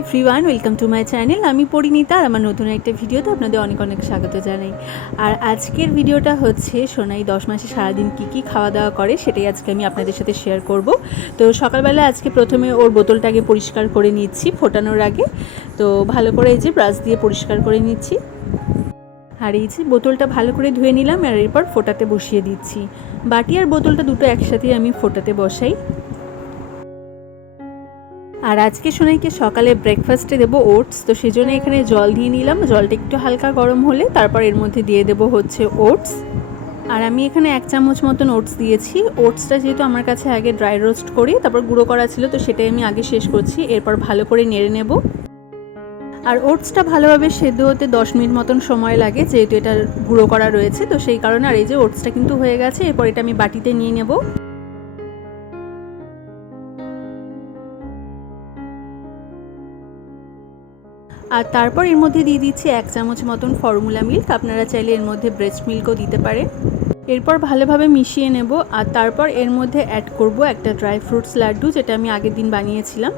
Everyone welcome to my channel আমি পরিণীতা আর আমার নতুন একটা ভিডিওতে আপনাদের অনেক অনেক স্বাগত জানাই। আর আজকের ভিডিওটা হচ্ছে, সোনাই দশ মাসে সারাদিন কী কী খাওয়া দাওয়া করে সেটাই আজকে আমি আপনাদের সাথে শেয়ার করব। তো সকালবেলা আজকে প্রথমে ওর বোতলটাকে পরিষ্কার করে নিচ্ছি ফোটানোর আগে। তো ভালো করে এই যে ব্রাশ দিয়ে পরিষ্কার করে নিচ্ছি। আর এই যে বোতলটা ভালো করে ধুয়ে নিলাম আর এরপর ফোটাতে বসিয়ে দিচ্ছি। বাটি আর বোতলটা দুটো একসাথেই আমি ফোটাতে বসাই। আর আজকে সোনাইকে সকালে ব্রেকফাস্টে দেবো ওটস তো সেজন্য এখানে জল দিয়ে নিলাম। জলটা একটু হালকা গরম হলে তারপর এর মধ্যে দিয়ে দেবো হচ্ছে ওটস আর আমি এখানে এক চামচ মতন ওটস দিয়েছি। ওটসটা যেহেতু আমার কাছে আগে ড্রাই রোস্ট করি, তারপর গুঁড়ো করা ছিল, তো সেটাই আমি আগে শেষ করছি। এরপর ভালো করে নেড়ে নেব। আর ওটসটা ভালোভাবে সেদ্ধ হতে দশ মিনিট মতন সময় লাগে, যেহেতু এটা গুঁড়ো করা রয়েছে, তো সেই কারণে আর এই যে ওটসটা কিন্তু হয়ে গেছে, এরপর এটা আমি বাটিতে নিয়ে নেব। আর তারপর এর মধ্যে দিয়ে দিচ্ছি এক চামচ মতন ফর্মুলা মিল্ক। আপনারা চাইলে এর মধ্যে ব্রেস্ট মিল্কও দিতে পারে এরপর ভালোভাবে মিশিয়ে নেব আর তারপর এর মধ্যে অ্যাড করব একটা ড্রাই ফ্রুটস লাড্ডু, যেটা আমি আগের দিন বানিয়েছিলাম।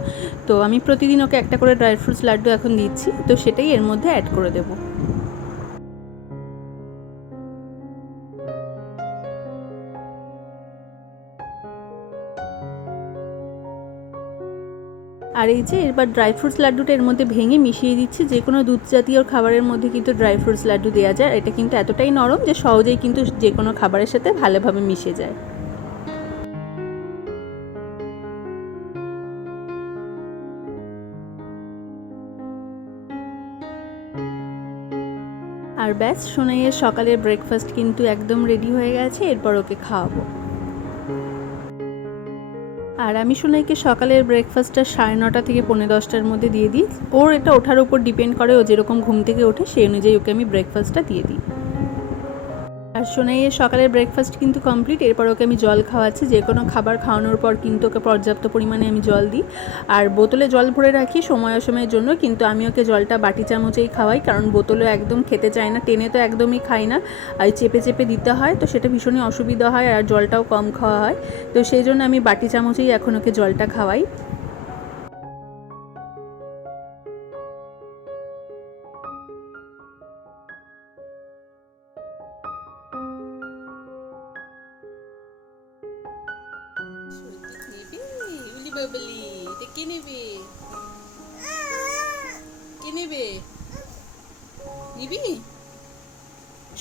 তো আমি প্রতিদিন ওকে একটা করে ড্রাই ফ্রুটস লাড্ডু এখন দিচ্ছি। তো সেটাই এর মধ্যে অ্যাড করে দেবো। আর এই যে এবার ড্রাই ফ্রুটস লাড্ডুটা এর মধ্যে ভেঙে মিশিয়ে দিচ্ছি, যে কোনো দুধ জাতীয় খাবারের মধ্যে কিন্তু ড্রাই ফ্রুটস লাড্ডু দেওয়া যায়। এটা কিন্তু এতটাই নরম যে সহজেই কিন্তু যে কোনো খাবারের সাথে ভালোভাবে মিশে যায়। আর ব্যাস, সোনাইয়ের সকালের ব্রেকফাস্ট কিন্তু একদম রেডি হয়ে গেছে, এরপর ওকে খাওয়াবো। আর আমি সোনাইকে সকালের ব্রেকফাস্টটা সাড়ে নটা থেকে পৌনে দশটার মধ্যে দিয়ে দিই। ওর এটা ওঠার উপর ডিপেন্ড করে ও যেরকম ঘুম থেকে ওঠে, সেই অনুযায়ী ওকে আমি ব্রেকফাস্টটা দিয়ে দিই। সোনাইয়ের সকালের ব্রেকফাস্ট কিন্তু কমপ্লিট এরপর ওকে আমি জল খাওয়াচ্ছি, যে কোনো খাবার খাওয়ানোর পর কিন্তু ওকে পর্যাপ্ত পরিমাণে আমি জল দিই। আর বোতলে জল ভরে রাখি সময় অসময়ের জন্য, কিন্তু আমি ওকে জলটা বাটি চামচেই খাওয়াই, কারণ বোতলে একদম খেতে চায় না, টেনে তো একদমই খাই না, আর চেপে চেপে দিতে হয়, তো সেটা ভীষণই অসুবিধা হয়, আর জলটাও কম খাওয়া হয়। তো সেই জন্য আমি বাটি চামচেই এখন ওকে জলটা খাওয়াই। বাবলি এটা কে নেবে কে bi. নিবি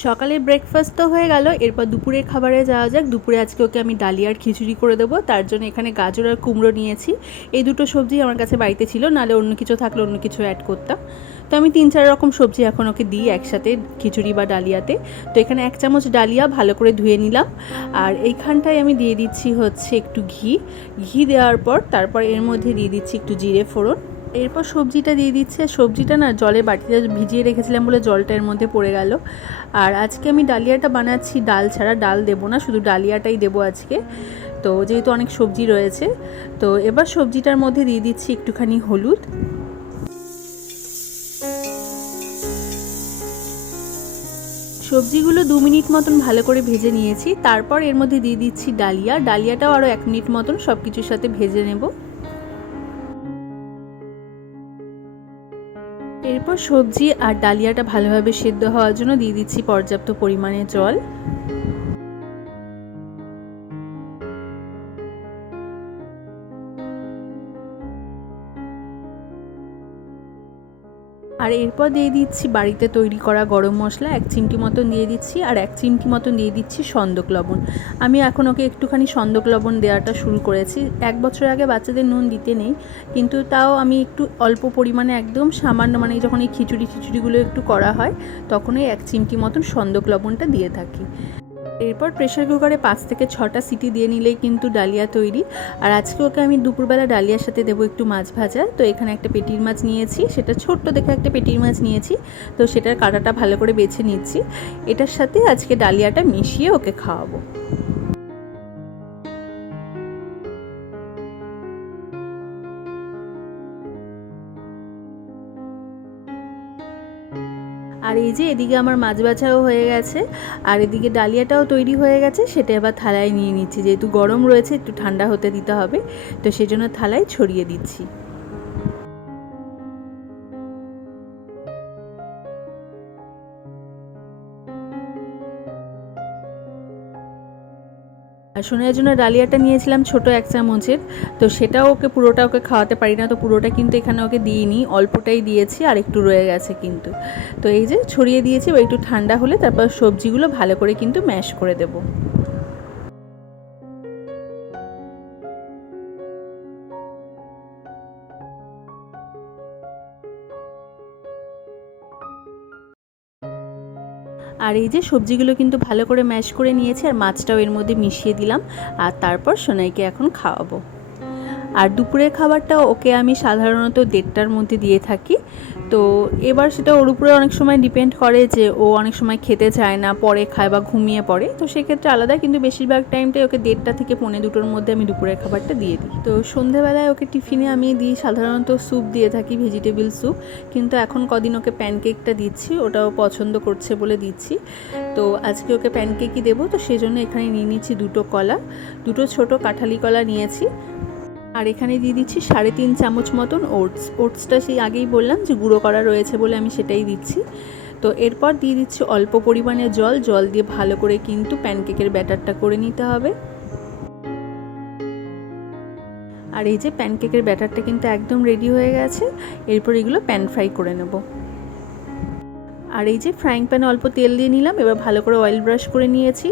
সকালে ব্রেকফাস্ট তো হয়ে গেল, এরপর দুপুরের খাবারে যাওয়া যাক। দুপুরে আজকে ওকে আমি ডালিয়ার খিচুড়ি করে দেবো, তার জন্য এখানে গাজর আর কুমড়ো নিয়েছি। এই দুটো সবজি আমার কাছে বাড়িতে ছিল, নাহলে অন্য কিছু থাকলে অন্য কিছু অ্যাড করতাম। তো আমি তিন, চার রকম সবজি এখন ওকে দিই একসাথে, খিচুড়ি বা ডালিয়াতে। তো এখানে এক চামচ ডালিয়া ভালো করে ধুয়ে নিলাম। আর এইখানটায় আমি দিয়ে দিচ্ছি হচ্ছে একটু ঘি। ঘি দেওয়ার পর তারপর এর মধ্যে দিয়ে দিচ্ছি একটু জিরে ফোড়ন। এরপর সবজিটা দিয়ে দিচ্ছে। সবজিটা না জলে বাটিতে ভিজিয়ে রেখেছিলাম বলে জলটা এর মধ্যে পড়ে গেল। আর আজকে আমি ডালিয়াটা বানাচ্ছি ডাল ছাড়া, ডাল দেবো না, শুধু ডালিয়াটাই দেবো আজকে। তো যেহেতু অনেক সবজি রয়েছে, তো এবার সবজিটার মধ্যে দিয়ে দিচ্ছি একটুখানি হলুদ। সবজিগুলো দু মিনিট মতন ভালো করে ভেজে নিয়েছি। তারপর এর মধ্যে দিয়ে দিচ্ছি ডালিয়া। ডালিয়াটাও আরও এক মিনিট মতন সব কিছুর সাথে ভেজে নেব। এরপর সবজি আর ডালিয়াটা ভালোভাবে সেদ্ধ হওয়ার জন্য দিয়ে দিচ্ছি পর্যাপ্ত পরিমাণে জল। আর এরপর দিয়ে দিচ্ছি বাড়িতে তৈরি করা গরম মশলা, এক চিমটি মতন দিয়ে দিচ্ছি আর এক চিমটি মতন দিয়ে দিচ্ছি সন্দক লবণ। আমি এখন ওকে একটুখানি সন্দক লবণ দেওয়াটা শুরু করেছি। এক বছর আগে বাচ্চাদের নুন দিতে নেই, কিন্তু তাও আমি একটু অল্প পরিমাণে একদম সামান্য মানে যখন এই খিচুড়ি খিচুড়িগুলো একটু করা হয়, তখনই এক চিমটি মতন সন্দক লবণটা দিয়ে থাকি। এরপর প্রেশার কুকারে পাঁচ থেকে ছটা সিটি দিয়ে নিলেই কিন্তু ডালিয়া তৈরি। আর আজকে ওকে আমি দুপুরবেলা ডালিয়ার সাথে দেবো একটু মাছ ভাজা। তো এখানে একটা পেটির মাছ নিয়েছি, সেটা ছোট্ট দেখে একটা পেটির মাছ নিয়েছি। তো সেটার কাটাটা ভালো করে বেছে নিচ্ছি। এটার সাথে আজকে ডালিয়াটা মিশিয়ে ওকে খাওয়াবো। আর এই যে এদিকে আমার মাছ বাছাও হয়ে গেছে, আর এদিকে ডালিয়াটাও তৈরি হয়ে গেছে, সেটা এবার থালায় নিয়ে নিচ্ছি। যেহেতু গরম রয়েছে, একটু ঠান্ডা হতে দিতে হবে, তো সেজন্য থালায় ছড়িয়ে দিচ্ছি। সোনার জন্য ডালিয়াটা নিয়েছিলাম ছোট এক চামচের। তো সেটাও ওকে পুরোটা ওকে খাওয়াতে পারি না, তো পুরোটা কিন্তু এখানে ওকে দিইনি, অল্পটাই দিয়েছি আর একটু রয়ে গেছে কিন্তু। তো এই যে ছড়িয়ে দিয়েছি বা একটু ঠান্ডা হলে তারপর সবজিগুলো ভালো করে কিন্তু ম্যাশ করে দেবো। আর এই যে সবজিগুলো কিন্তু ভালো করে ম্যাশ করে নিয়েছি আর মাছটাও এর মধ্যে মিশিয়ে দিলাম। আর তারপর সোনাইকে এখন খাওয়াবো। আর দুপুরের খাবারটা ওকে আমি সাধারণত দেড়টার মধ্যে দিয়ে থাকি। তো এবার সেটা ওর উপরে অনেক সময় ডিপেন্ড করে যে ও অনেক সময় খেতে চায় না, পরে খায় বা ঘুমিয়ে পড়ে। তো সেক্ষেত্রে আলাদা, কিন্তু বেশিরভাগ টাইমটাই ওকে দেড়টা থেকে পৌনে দুটোর মধ্যে আমি দুপুরের খাবারটা দিয়ে দিই। তো সন্ধেবেলায় ওকে টিফিনে আমি দিই, সাধারণত স্যুপ দিয়ে থাকি ভেজিটেবল স্যুপ কিন্তু এখন কদিন ওকে প্যানকেকটা দিচ্ছি, ওটাও পছন্দ করছে বলে দিচ্ছি। তো আজকে ওকে প্যানকেকই দেবো, তো সেজন্য এখানে নিয়ে নিচ্ছি দুটো কলা। দুটো ছোট কাঁঠালি কলা নিয়েছি। আর এখানে দিয়ে দিচ্ছি সাড়ে তিন চামচ মতন ওটস। ওটসটা সেই আগেই বললাম যে গুঁড়ো করা রয়েছে বলে আমি সেটাই দিচ্ছি। তো এরপর দিয়ে দিচ্ছি অল্প পরিমাণে জল। জল দিয়ে ভালো করে কিন্তু প্যানকেকের ব্যাটারটা করে নিতে হবে। আর এই যে প্যানকেকের ব্যাটারটা কিন্তু একদম রেডি হয়ে গেছে। এরপর এগুলো প্যান ফ্রাই করে নেব। আর এই যে ফ্রাইং প্যানে অল্প তেল দিয়ে নিলাম, এবার ভালো করে অয়েল ব্রাশ করে নিয়েছি।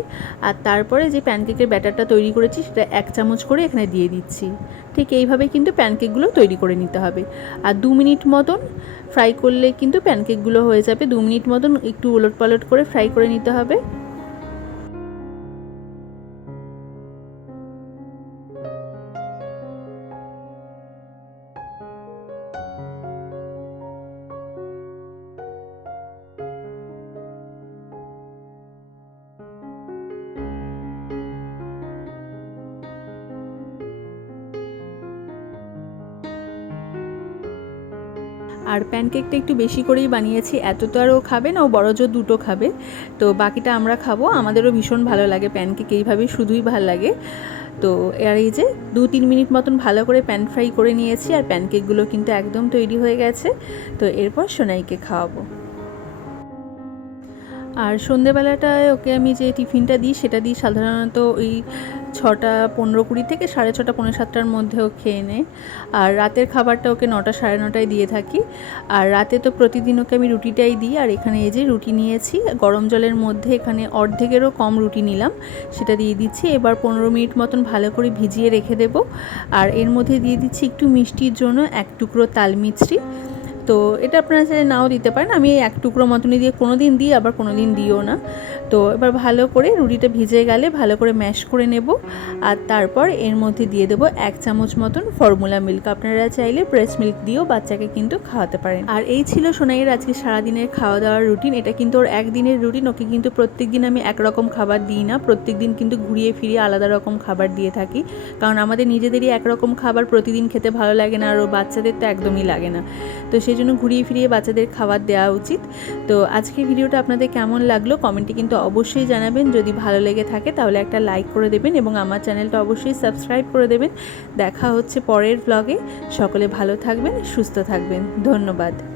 আর তারপরে যে প্যানকেকের ব্যাটারটা তৈরি করেছি, সেটা এক চামচ করে এখানে দিয়ে দিচ্ছি। ঠিক এইভাবে কিন্তু প্যানকেকগুলো তৈরি করে নিতে হবে। আর দু মিনিট মতন ফ্রাই করলে কিন্তু প্যানকেকগুলো হয়ে যাবে। দু মিনিট মতন একটু উলট পালট করে ফ্রাই করে নিতে হবে। আর প্যানকেকটা একটু বেশি করেই বানিয়েছি। এত তো আর ও খাবে না, ও বড় জোর দুটো খাবে। তো বাকিটা আমরা খাব। আমাদেরও ভীষণ ভালো লাগে প্যানকেক এইভাবেই শুধুই ভালো লাগে। তো আর এই যে দু তিন মিনিট মতন ভালো করে প্যান ফ্রাই করে নিয়েছি আর প্যানকেকগুলো কিন্তু একদম তৈরি হয়ে গেছে। তো এরপর সোনাইকে খাওয়াবো। আর সন্ধেবেলাটায় ওকে আমি যে টিফিনটা দিই, সেটা দিই সাধারণত ওই ছটা পনেরো কুড়ি থেকে সাড়ে ছটা পনেরো সাতটার মধ্যেও খেয়ে নেয়। আর রাতের খাবারটা ওকে নটা সাড়ে নটায় দিয়ে থাকি। আর রাতে তো প্রতিদিন ওকে আমি রুটিটাই দিই। আর এখানে এই যে রুটি নিয়েছি, গরম জলের মধ্যে এখানে অর্ধেকেরও কম রুটি নিলাম। সেটা দিয়ে দিচ্ছি। এবার পনেরো মিনিট মতন ভালো করে ভিজিয়ে রেখে দেবো। আর এর মধ্যে দিয়ে দিচ্ছি একটু মিষ্টির জন্য এক টুকরো তাল মিছরি। তো এটা আপনারা চাইলে নাও দিতে পারেন। আমি এই এক টুকরো মতনই দিয়ে কোনো দিন দিই, আবার কোনো দিন দিও না। তো এবার ভালো করে রুটিটা ভিজে গেলে ভালো করে ম্যাশ করে নেব। আর তারপর এর মধ্যে দিয়ে দেবো এক চামচ মতন ফর্মুলা মিল্ক। আপনারা চাইলে ব্রেস্ট মিল্ক দিয়েও বাচ্চাকে কিন্তু খাওয়াতে পারেন। আর এই ছিল সোনাইয়ের আজকে সারাদিনের খাওয়া দাওয়ার রুটিন। এটা কিন্তু ওর একদিনের রুটিন। ওকে কিন্তু প্রত্যেক দিন আমি একরকম খাবার দিই না। প্রত্যেক দিন কিন্তু ঘুরিয়ে ফিরিয়ে আলাদা রকম খাবার দিয়ে থাকি। কারণ আমাদের নিজেদেরই একরকম খাবার প্রতিদিন খেতে ভালো লাগে না আর ও বাচ্চাদের তো একদমই লাগে না। তো সেই জন্য ঘুরিয়ে ফিরিয়ে বাচ্চাদের খাবার দেওয়া উচিত। তো আজকের ভিডিওটা আপনাদের কেমন লাগল কমেন্টে কিন্তু অবশ্যই জানাবেন। যদি ভালো লেগে থাকে তাহলে একটা লাইক করে দেবেন এবং আমার চ্যানেলটা অবশ্যই সাবস্ক্রাইব করে দেবেন। দেখা হচ্ছে পরের ব্লগে সকলে ভালো থাকবেন, সুস্থ থাকবেন। ধন্যবাদ।